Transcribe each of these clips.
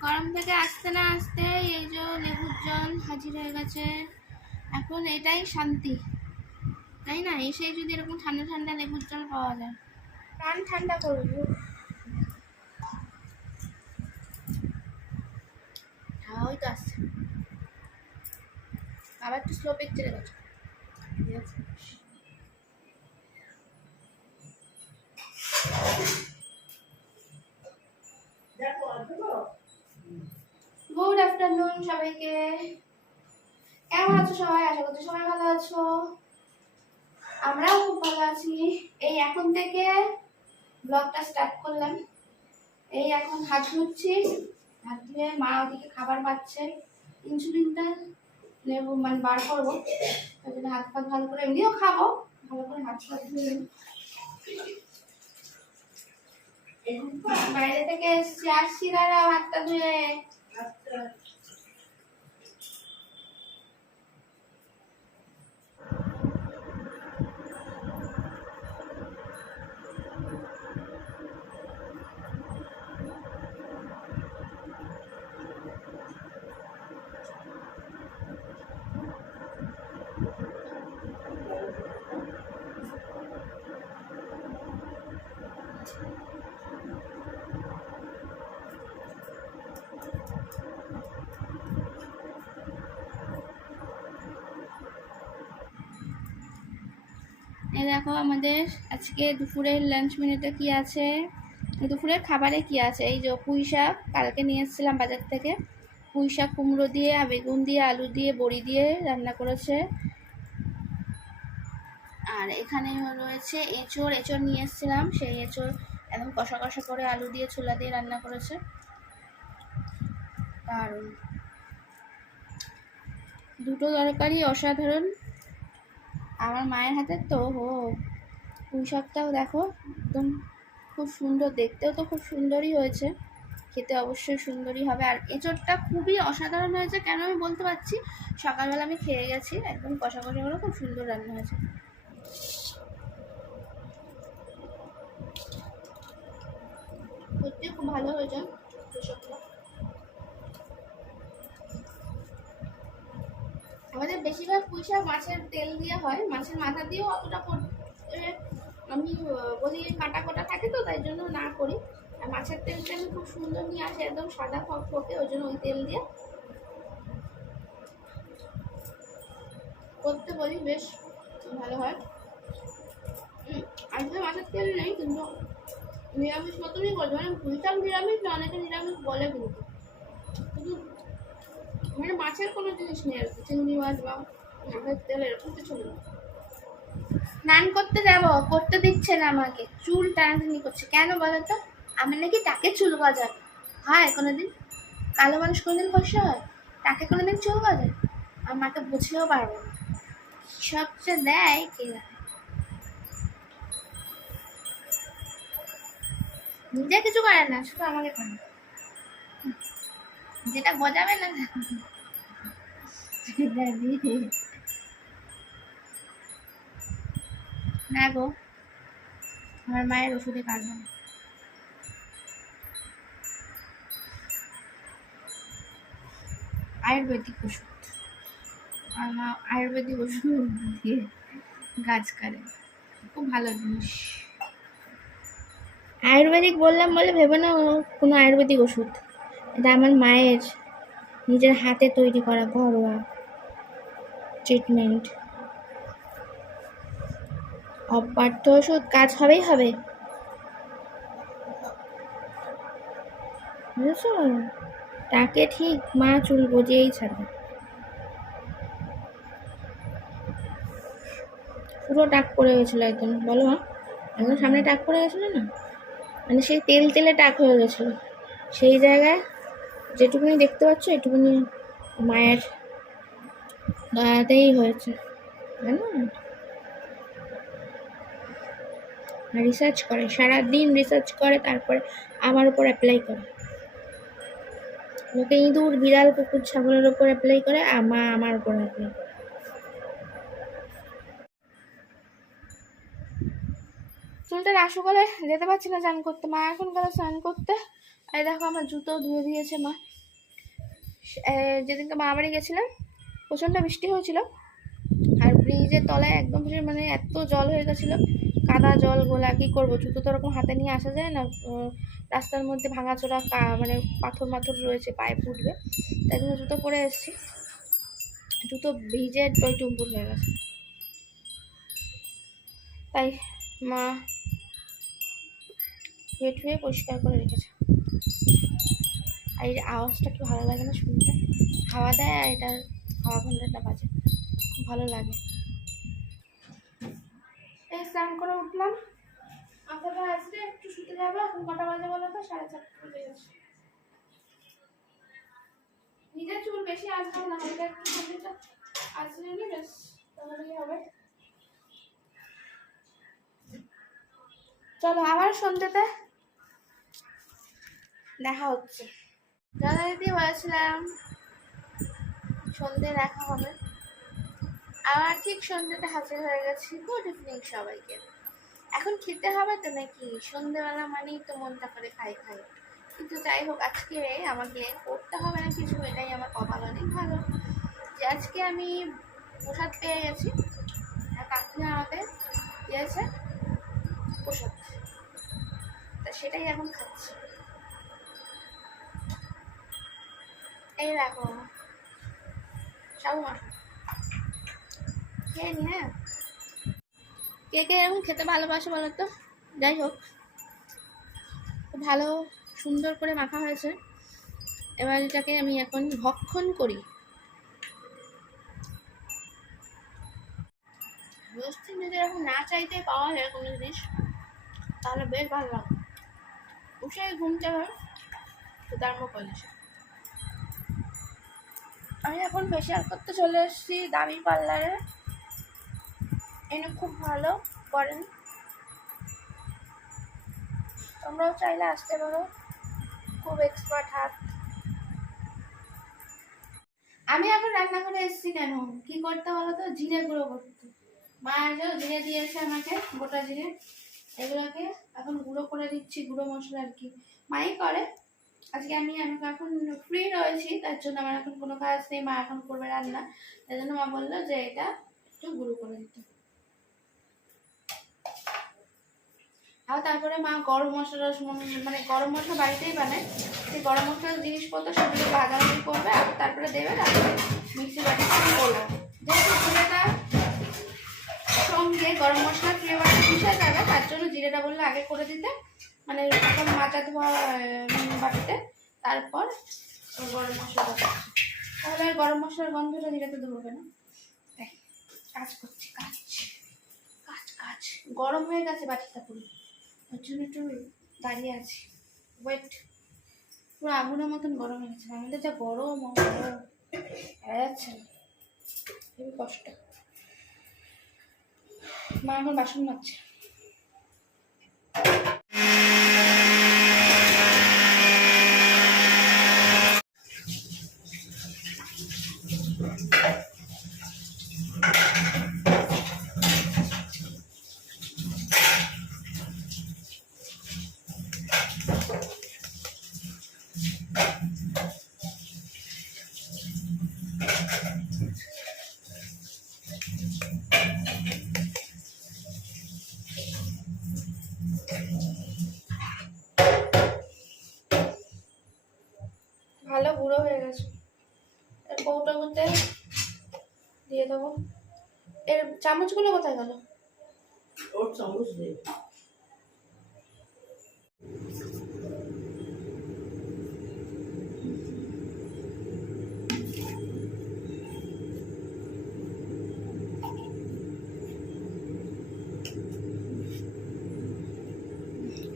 গরম থেকে আসতে না আসতে এই যে লেবুর জল হাজির হয়ে গেছে। এখন এটাই শান্তি। তাই না? এসেই যদি এরকম ঠান্ডা ঠান্ডা লেবুর জল পাওয়া যায়। প্রাণ ঠান্ডা করব হাওয়াই তো আসছে। আবার একটু স্লো পিকচারে গেছে। ঠিক আছে। গুড আফটারনুন সবাইকে। কেমন আছো সবাই? আশা করছি সবাই ভালো আছো। আমরাও খুব ভালো আছি। এই এখন থেকে ব্লগটা স্টার্ট করলাম। এই এখন হাত ধুচ্ছি। হাত ধুয়ে মা ওদিকে খাবার পাচ্ছে। ইনসুলিনটা নেব মানে বার করব। তার জন্য হাত পা ভালো করে এমনিও খাব। ভালো করে হাত পা ধুয়ে বাইরে থেকে এসছি। আসছি দাঁড়া হাতটা ধুয়ে। bastante. এই দেখো আমাদের আজকে দুপুরের লাঞ্চ মেনুতে কি আছে? দুপুরের খাবারে কি আছে? এই যে পুঁই শাক, কালকে নিয়ে এসেছিলাম বাজার থেকে। পুঁই শাক কুমড়ো দিয়ে, বেগুন দিয়ে, আলু দিয়ে, বড়ি দিয়ে রান্না করেছে। আর এখানে রয়েছে এঁচড়। এঁচড় নিয়ে এসেছিলাম। সেই এঁচড় একদম কষা কষা করে আলু দিয়ে, ছোলা দিয়ে রান্না করেছে। আর দুটো তরকারি অসাধারণ। আমার মায়ের হাতের তো হো পুঁই শাকটাও দেখো, একদম খুব সুন্দর, দেখতেও তো খুব সুন্দরই হয়েছে। খেতে অবশ্যই সুন্দরই হবে। আর এঁচড়টা খুবই অসাধারণ হয়েছে, কেন আমি বলতে পারছি? সকালবেলা আমি খেয়ে গেছি, একদম কষা কষা করে খুব সুন্দর রান্না হয়েছে। সত্যি খুব ভালো হয়েছে আমাদের বেশিরভাগ পুঁই শাক মাছের তেল দিয়ে হয়, মাছের মাথা দিয়েও অতটা আমি বলি কাটা কোটা থাকে তো, তাই জন্য না করি। আর মাছের তেলটা আমি খুব সুন্দর নিয়ে আসি, একদম সাদা ফকফকে ওই জন্য ওই তেল দিয়ে। করতে বলি বেশ ভালো হয়। আজকে মাছের তেল নেই, কিন্তু নিরামিষ মতনই করবে মানে পুঁই শাক নিরামিষ না, অনেকে নিরামিষ বলে কিন্তু। কিন্তু মানে মাছের কোনো জিনিস নেই আর কি, চিংড়ি মাছ বা তেল এরকম কিছু নেই। স্নান করতে যাব, করতে দিচ্ছে না আমাকে। চুল টানাটানি করছে। কেন বলো তো আমি নাকি তাকে চুল গজাবে। হয় কোনোদিন? কালো মানুষ কোনোদিন ফসা হয়? তাকে কোনোদিন চুল গজায়? আমার মাকে বুঝতেও পারব না। সবচেয়ে দেয় কে। নিজে কিছু করে না, শুধু আমাকে করে। যেটা গজাবে না। না গো, আমার মায়ের ওষুধে কাজ হয় আয়ুর্বেদিক ওষুধ। আমার মা আয়ুর্বেদিক ওষুধ দিয়ে গাছ করে। খুব ভালো জিনিস। আয়ুর্বেদিক বললাম বলে ভেবে না, কোনো আয়ুর্বেদিক ওষুধ। এটা আমার মায়ের নিজের হাতে তৈরি করা ঘরোয়া ট্রিটমেন্ট অপার্থ ওষুধ কাজ হবেই হবে। তাকে ঠিক মা চুল গজিয়েই ছাড়বে। পুরো টাক পড়ে গেছিল একদম। বলো মা, একদম সামনে টাক পড়ে গেছিল না? মানে সেই তেল তেলে টাক হয়ে গেছিল। সেই জায়গায় যেটুকুনি দেখতে পাচ্ছ, এটুকুনি মায়ের দয়াতেই হয়েছে। জানো রিসার্চ করে সারা দিন রিসার্চ করে, তারপরে আমার উপর অ্যাপ্লাই করে। লোকে ইঁদুর, বিড়াল, কুকুর, ছাগলের উপর অ্যাপ্লাই করে, আর মা আমার উপর অ্যাপ্লাই করে। চুলটা রাসু গলে যেতে পারছি না, স্নান করতে। মা এখন গেল স্নান করতে। এই দেখো, আমার জুতো ধুয়ে দিয়েছে মা। যেদিনকে মা বাড়ি গেছিলাম, প্রচণ্ড বৃষ্টি হয়েছিল, আর ব্রিজের তলায় একদম মানে এত জল হয়ে গেছিল, কাদা জল, গোলা, কী করব? জুতো তো ওরকম হাতে নিয়ে আসা যায় না রাস্তার মধ্যে ভাঙাচোরা মানে পাথর মাথর রয়েছে, পায়ে ফুটবে, তাই জন্য জুতো পরে এসেছি। জুতো ভিজে টই টুম্পুর হয়ে গেছে। তাই মা ধুয়ে টুয়ে পরিষ্কার করে রেখেছে। আর এই আওয়াজটা কি ভালো লাগে না শুনতে। হাওয়া দেয় আর এটার হাওয়া ঘন্টাটা বাজে। খুব ভালো লাগে। এই স্নান করে উঠলাম। মাথাটা আসলে একটু শুতে যাব এখন কটা বাজে বলো তো? সাড়ে চারটে বেজে গেছে। নিজের চুল বেশি আসবে না হালকা একটু সন্ধ্যেটা আসলে নি বেশ তাহলেই হবে। চলো আবার সন্ধ্যেতে। দেখা হচ্ছে। দিদি বলেছিলাম, সন্ধ্যে দেখা হবে। আমার ঠিক সন্ধ্যেতে হাজির হয়ে গেছি। গুড ইভিনিং সবাইকে। এখন খেতে হবে তো নাকি? সন্ধ্যেবেলা মানেই তো মনটা করে খাই খাই। কিন্তু যাই হোক, আজকে আমাকে করতে হবে না কিছু, এটাই আমার কপাল অনেক ভালো। যে আজকে আমি প্রসাদ পেয়ে গেছি আর কাকিমা আমাকে দিয়েছে প্রসাদ তা সেটাই এখন খাচ্ছি এই দেখো। হ্যাঁ কে কে এরকম খেতে ভালোবাসে বলো তো? যাই হোক। ভালো, সুন্দর করে মাখা হয়েছে। এবার এটাকে আমি এখন ভক্ষণ করি। রোস্টিং যদি এরকম না চাইতে পাওয়া যায় কোনো জিনিস, তাহলে বেশ ভালো লাগে। উঠে ঘুমতে হয় তো তার মুখ আমি এখন ফেসিয়াল করতে চলে এসেছি দামি পার্লারে এনে খুব ভালো, করেন। তোমরাও চাইলে আসতে পারো। খুব এক্সপার্ট হাত। আমি এখন রান্না করে এসেছি কেন? কি করতে বলো তো? জিরে গুঁড়ো করতে। মা আজও জিরে দিয়েছে আমাকে, গোটা জিরে। এগুলোকে এখন গুঁড়ো করে দিচ্ছি, গুঁড়ো মশলা আর কি। মাই করে। আজকে আমি এখন ফ্রি রয়েছি, তার জন্য আমার এখন কোনো কাজ নেই, মা এখন করবে রান্না। তাই জন্য মা বলল যে এটা একটু গুঁড়ো করে দিতে। আর তারপরে মা গরম মশলা মানে গরম মশলা বাড়িতেই বানায়। সেই গরম মশলার জিনিসপত্র সেগুলো ভাজাভাজি করবে, আর তারপরে দেবে তারপরে মিক্সি বাটি করব যেহেতু জিরেটা সঙ্গে গরম মশলা ফ্লেভারটা মিশে যাবে, তার জন্য জিরেটা বললে আগে করে দিতে। মানে এখন ধোয়া বাটিতে। তারপর গরম মশলা তাহলে আর গরম মশলার গন্ধটা জিরেতে ধরবে না। কাজ করছি, কাজ। কাজ কাজ। গরম হয়ে গেছে বাটিটা পুরো। ওর জন্য একটু দাঁড়িয়ে আছি। ওয়েট পুরো আগুনের মতন গরম হয়ে গেছে। আমাদের যা গরম যাচ্ছে না। খুবই কষ্ট। মা এখন বাসন মাজছে। হয়ে গেছে। এর কৌটো মধ্যে দিয়ে দেবো। এর চামচগুলো কোথায় গেল? ওর চামচ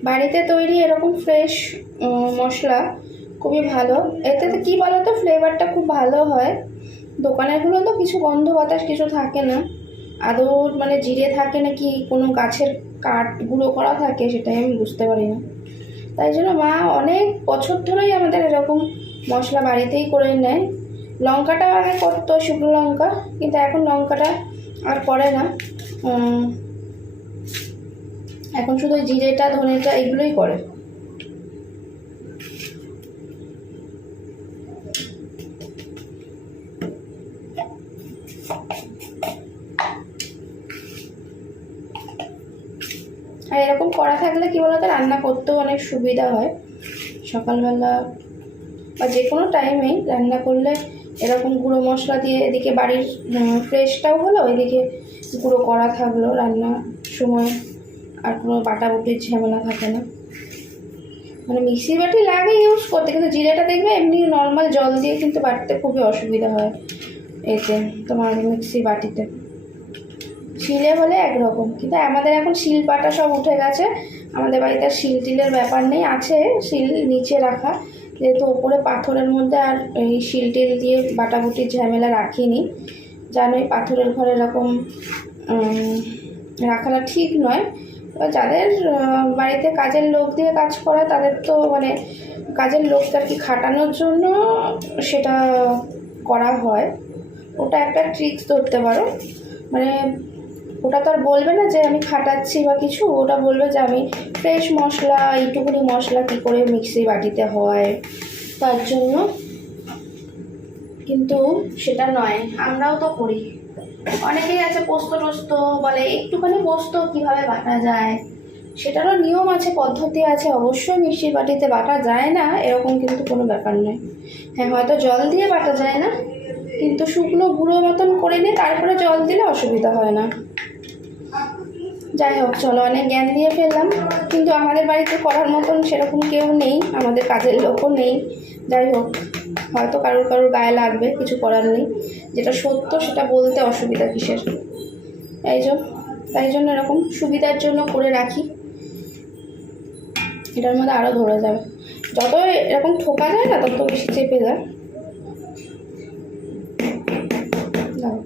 বাড়িতে তৈরি এরকম ফ্রেশ মশলা খুবই ভালো। এতে কী বলো তো ফ্লেভারটা খুব ভালো হয়। দোকানেরগুলো তো কিছু গন্ধ বাতাস কিছু থাকে না। আদৌ মানে জিরে থাকে নাকি কোনো গাছের কাঠ গুঁড়ো করা থাকে সেটাই আমি বুঝতে পারি না। তাই জন্য মা অনেক বছর ধরেই আমাদের এরকম মশলা বাড়িতেই করে নেয়। লঙ্কাটা আগে করতো শুকনো লঙ্কা, কিন্তু এখন লঙ্কাটা আর করে না। এখন শুধু জিরেটা, ধনেটা এগুলোই করে। করা থাকলে কি বলতো, রান্না করতেও অনেক সুবিধা হয়। সকালবেলা বা যে কোনো টাইমেই রান্না করলে এরকম গুঁড়ো মশলা দিয়ে এদিকে বাড়ির ফ্রেশটাও হলো এদিকে গুঁড়ো করা থাকল রান্নার সময়, আর কোনো বাটাবুটির ঝামেলা থাকে না। মানে মিক্সি বাটি লাগে ইউজ করতে, কিন্তু জিরেটা দেখবে এমনি নর্মাল জল দিয়ে কিন্তু বাটতে খুবই অসুবিধা হয়। এতে তোমার মিক্সি বাটিতে। শিলে হলে একরকম। কিন্তু আমাদের এখন শিল পাটা সব উঠে গেছে। আমাদের বাড়িতে শিল টিলের ব্যাপার নেই, আছে শিল নিচে রাখা। যেহেতু ওপরে পাথরের মধ্যে আর এই শিল টিল দিয়ে বাটাবুটির ঝামেলা রাখিনি। জানোই পাথরের ঘরে এরকম রাখাটা ঠিক নয়। যাদের বাড়িতে কাজের লোক দিয়ে কাজ করা, তাদের তো মানে কাজের লোকটা কি খাটানোর জন্য সেটা করা হয়। ওটা একটা ট্রিক্স ধরতে পারো। মানে ওটা তো আর বলবে না যে আমি খাটাচ্ছি বা কিছু, ওটা বলবে যে আমি ফ্রেশ মশলা এইটুকুনি মশলা কী করে মিক্সি বাটিতে হয়, তার জন্য। কিন্তু সেটা নয়, আমরাও তো করি। অনেকেই আছে পোস্ত টোস্ত বলে, একটুখানি পোস্ত কীভাবে বাটা যায়? সেটারও নিয়ম আছে, পদ্ধতি আছে, অবশ্যই মিক্সির বাটিতে বাটা যায় না, এরকম কিন্তু কোনো ব্যাপার নয়। হ্যাঁ হয়তো জল দিয়ে বাটা যায় না, কিন্তু শুকনো গুঁড়ো মতন করে নিয়ে তারপরে জল দিলে অসুবিধা হয় না। যাই হোক, চলো, অনেক জ্ঞান দিয়ে ফেললাম। কিন্তু আমাদের বাড়িতে করার মতন সেরকম কেউ নেই, আমাদের কাজের লোকও নেই। যাই হোক, হয়তো কারোর কারোর গায়ে লাগবে, কিছু করার নেই। যেটা সত্য, সেটা বলতে অসুবিধা কিসের? এই জন্য তাই জন্য এরকম সুবিধার জন্য করে রাখি। এটার মধ্যে আরও ধরে যাবে। যত এরকম ঠোকা যায় না, তত বেশি চেপে যায়।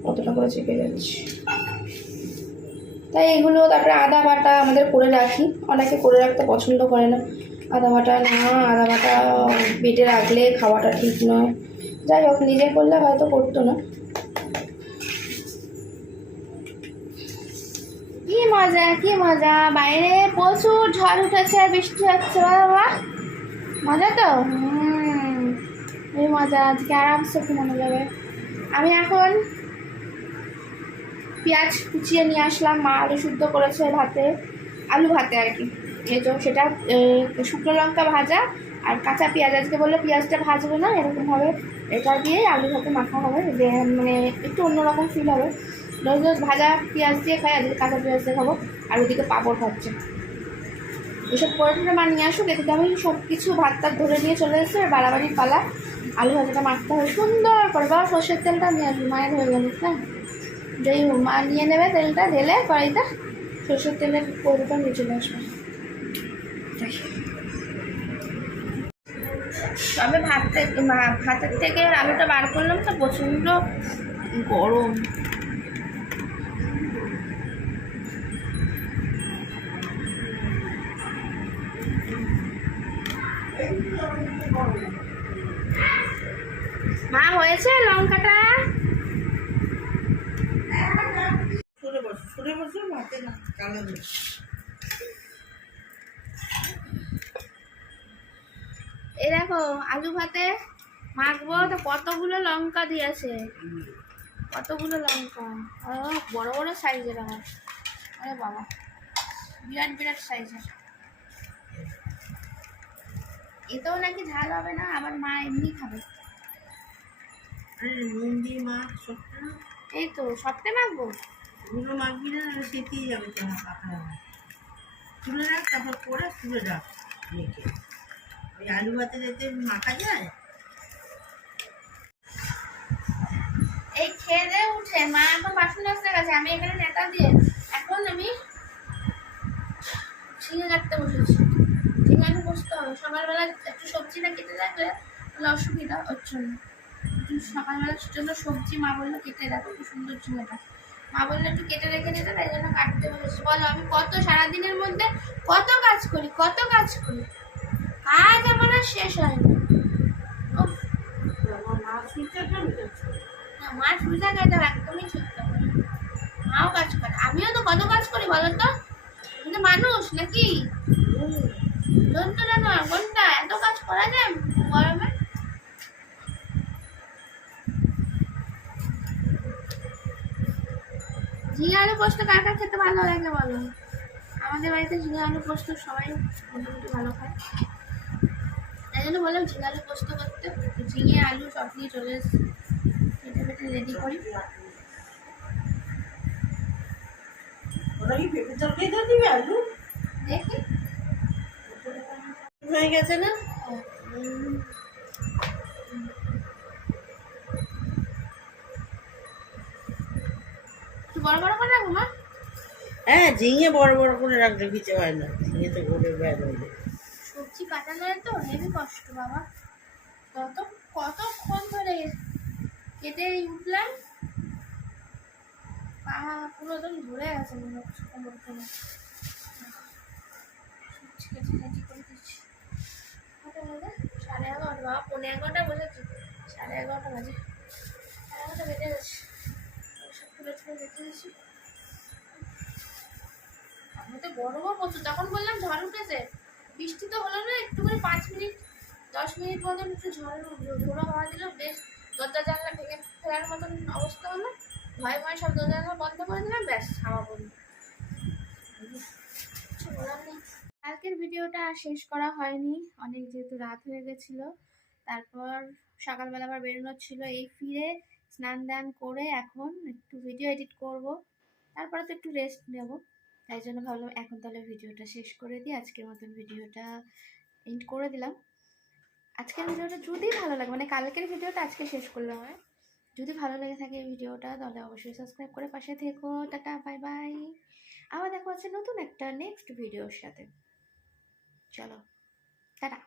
কতটা করে চেপে যাচ্ছি? তাই এগুলো তারপরে আদা বাটা আমাদের করে রাখি। অনেকে করে রাখতে পছন্দ করে না। আদা বাটা না, আদা বাটা বেটে রাখলে খাওয়াটা ঠিক নয়। যাই হোক, নিজে করলে হয়তো করতো না। কি মজা কি মজা। বাইরে প্রচুর ঝড় উঠেছে বৃষ্টি হচ্ছে বাবা। মজা তো? হুম, এই মজা। আজকে আরামসে ঘুমানো যাবে। আমি এখন পেঁয়াজ কুচিয়ে নিয়ে আসলাম। মা আলু শুদ্ধ করেছে ভাতে, আলু ভাতে আর কি। তো সেটা শুকনো লঙ্কা ভাজা আর কাঁচা পেঁয়াজ। আজকে বলল পেঁয়াজটা ভাজবে না এরকমভাবে এটা দিয়ে আলু ভাতে মাখা হবে। মানে একটু অন্যরকম ফিল হবে। রোজ রোজ ভাজা পেঁয়াজ দিয়ে খাই, আজকে কাঁচা পেঁয়াজ দিয়ে খাব। আর ওদিকে পাঁপড় ভাজছে। এসব পরোটাটা মা নিয়ে আসুক এদিকে আমি সব কিছু ভাত টাত ধরে নিয়ে চলে এসেছি। আর বাড়াবাড়ির পালা, আলু ভাজাটা মাখতে হবে। সুন্দর করে, বাবা সর্ষের তেলটা নিয়ে আসবি মায়ের হয়ে গেল না? যেই হোক, মা নিয়ে নেবে তেলটা ঢেলে কড়াইটা সরষের তেলের পরোটা নিয়ে চলে আসবে তবে ভাত ভাতের থেকে আলুটা বার করলাম তো প্রচণ্ড গরম। মা হয়েছে লঙ্কাটা? না কালা এই দেখো আলু ভাতে মাখবো তো কতগুলো লঙ্কা দিয়েছে? কতগুলো লঙ্কা? বড় বড় সাইজের আমার আরে বাবা বিরাট বিরাট সাইজের এতেও নাকি ঝাল হবে না? আবার মা এমনি খাবে। নুন দিয়ে সবটা এই তো সবটা মাখবো? এগুলো মাখবি না নাহলে সেটিয়ে যাবে তোমার পাখা তুলে রাখ, তারপর করে তুলে রাখ মেখে ওই আলু ভাতে যেতে মাখা যায়। এই খেয়ে উঠে। মা এখন বাসন আসতে গেছে, আমি এখানে নেতা দিয়ে এখন আমি ঝিঙে কাটতে বসেছি। ঝিঙে আমি বসতে হবে। সকালবেলা একটু সবজি না কেটে রাখলে তাহলে অসুবিধা ওর জন্য সকালবেলার জন্য সবজি মা বলল কেটে রাখো, খুব সুন্দর ঝিঙেটা। মা বলল, একটু কেটে রেখে দিতে তাই জন্য কাটতে বসেছি বলো, আমি কত সারাদিনের মধ্যে কত কাজ করি, কত কাজ করি। কাজ আমার আর শেষ হয় না মাছ খাইতে হবে একদমই ঠিক মাও কাজ করে। আমিও তো কত কাজ করি বলো তো? আমি তো মানুষ নাকি? যন্ত্রণা কোনটা এত কাজ করা যায় গরমে? ঝিঙে আলু পোস্ত কার কার খেতে ভালো লাগে বলো? আমাদের বাড়িতে ঝিঙে আলু পোস্ত সবাই মোটামুটি ভালো খায়। তাই জন্য বললাম ঝিঙে আলু পোস্ত করতে। ঝিঙে আলু সব দিয়ে চলে এসেছি। কেটে কেটে রেডি করি। দেখি। হয়ে গেছে না? বড় বড় করে রাখব মা? হ্যাঁ ঝিঙে বড় বড় করে রাখলে কিছু হয় না। ঝিঙে তো ব্যাগ হয়ে সবজি কাটানো তো হেবি কষ্ট বাবা। কত কতক্ষণ ধরে কেটে উঠলাম? পা পুরো একদম ধরে গেছে মনে হচ্ছে কোমর বাজে? সাড়ে এগারোটা বাবা পনেরো এগারোটা বসেছি। সাড়ে এগারোটা বাজে। এগারোটা বেজে গরমও প্রচুর বললাম ঝড় উঠেছে, বৃষ্টি তো হলো না একটু করে পাঁচ মিনিট, দশ মিনিট মতন একটু ঝড় ঝোড়ো হাওয়া দিল, বেশ দরজা জানলা ভেঙে ফেলার মতন অবস্থা হলো। ভয়ে ভয়ে সব দরজা জানলা বন্ধ করে দিলাম, ব্যাস, হাওয়া বন্ধ। কালকের ভিডিওটা আর শেষ করা হয়নি, অনেক যেহেতু রাত হয়ে গেছিল, তারপর সকালবেলা আবার বেরোনোর ছিল, এই ফিরে স্নান দান করে এখন একটু ভিডিও এডিট করব। তারপরে তো একটু রেস্ট নেব। তাই জন্য ভাবলাম এখন তাহলে ভিডিওটা শেষ করে দিই। আজকের মতন ভিডিওটা এন্ড করে দিলাম। আজকের ভিডিওটা যদি ভালো লাগে মানে কালকের ভিডিওটা আজকে শেষ করলে হয় যদি ভালো লেগে থাকে এই ভিডিওটা তাহলে অবশ্যই সাবস্ক্রাইব করে পাশে থেকো। টাটা বাই বাই আবার দেখা হচ্ছে নতুন একটা নেক্সট ভিডিওর সাথে। চলো, টাটা।